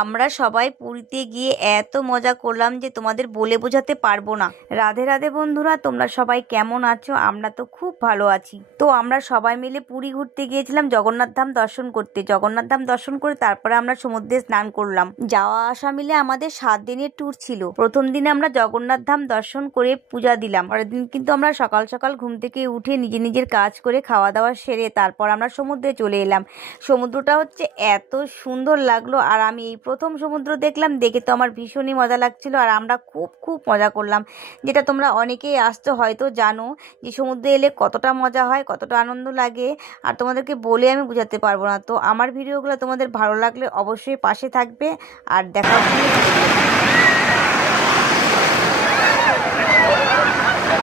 আমরা সবাই পুরীতে গিয়ে এত মজা করলাম যে তোমাদের বলে বোঝাতে পারবো না। রাধে রাধে বন্ধুরা, তোমরা সবাই কেমন আছো? আমরা তো খুব ভালো আছি। তো আমরা সবাই মিলে পুরী ঘুরতে গিয়েছিলাম জগন্নাথ ধাম দর্শন করতে। জগন্নাথ ধাম দর্শন করে তারপরে আমরা সমুদ্রে স্নান করলাম। যাওয়া আসা মিলে আমাদের 7 দিনের ট্যুর ছিল। প্রথম দিনে আমরা জগন্নাথ ধাম দর্শন করে পূজা দিলাম। পরের দিন কিন্তু আমরা সকাল সকাল ঘুম থেকে উঠে নিজের কাজ করে খাওয়া দাওয়া সেরে তারপর আমরা সমুদ্রে চলে এলাম। সমুদ্রটা হচ্ছে এত সুন্দর লাগলো, আর আমি এই প্রথম সমুদ্র দেখলাম, দেখে তো আমার ভীষণই মজা লাগছিল। আর আমরা খুব খুব মজা করলাম, যেটা তোমরা অনেকেই আসছো হয়তো জানো যে সমুদ্রে এলে কতটা মজা হয়, কতটা আনন্দ লাগে, আর তোমাদেরকে বলে আমি বোঝাতে পারবো না। তো আমার ভিডিওগুলো তোমাদের ভালো লাগলে অবশ্যই পাশে থাকবে আর দেখা হচ্ছে।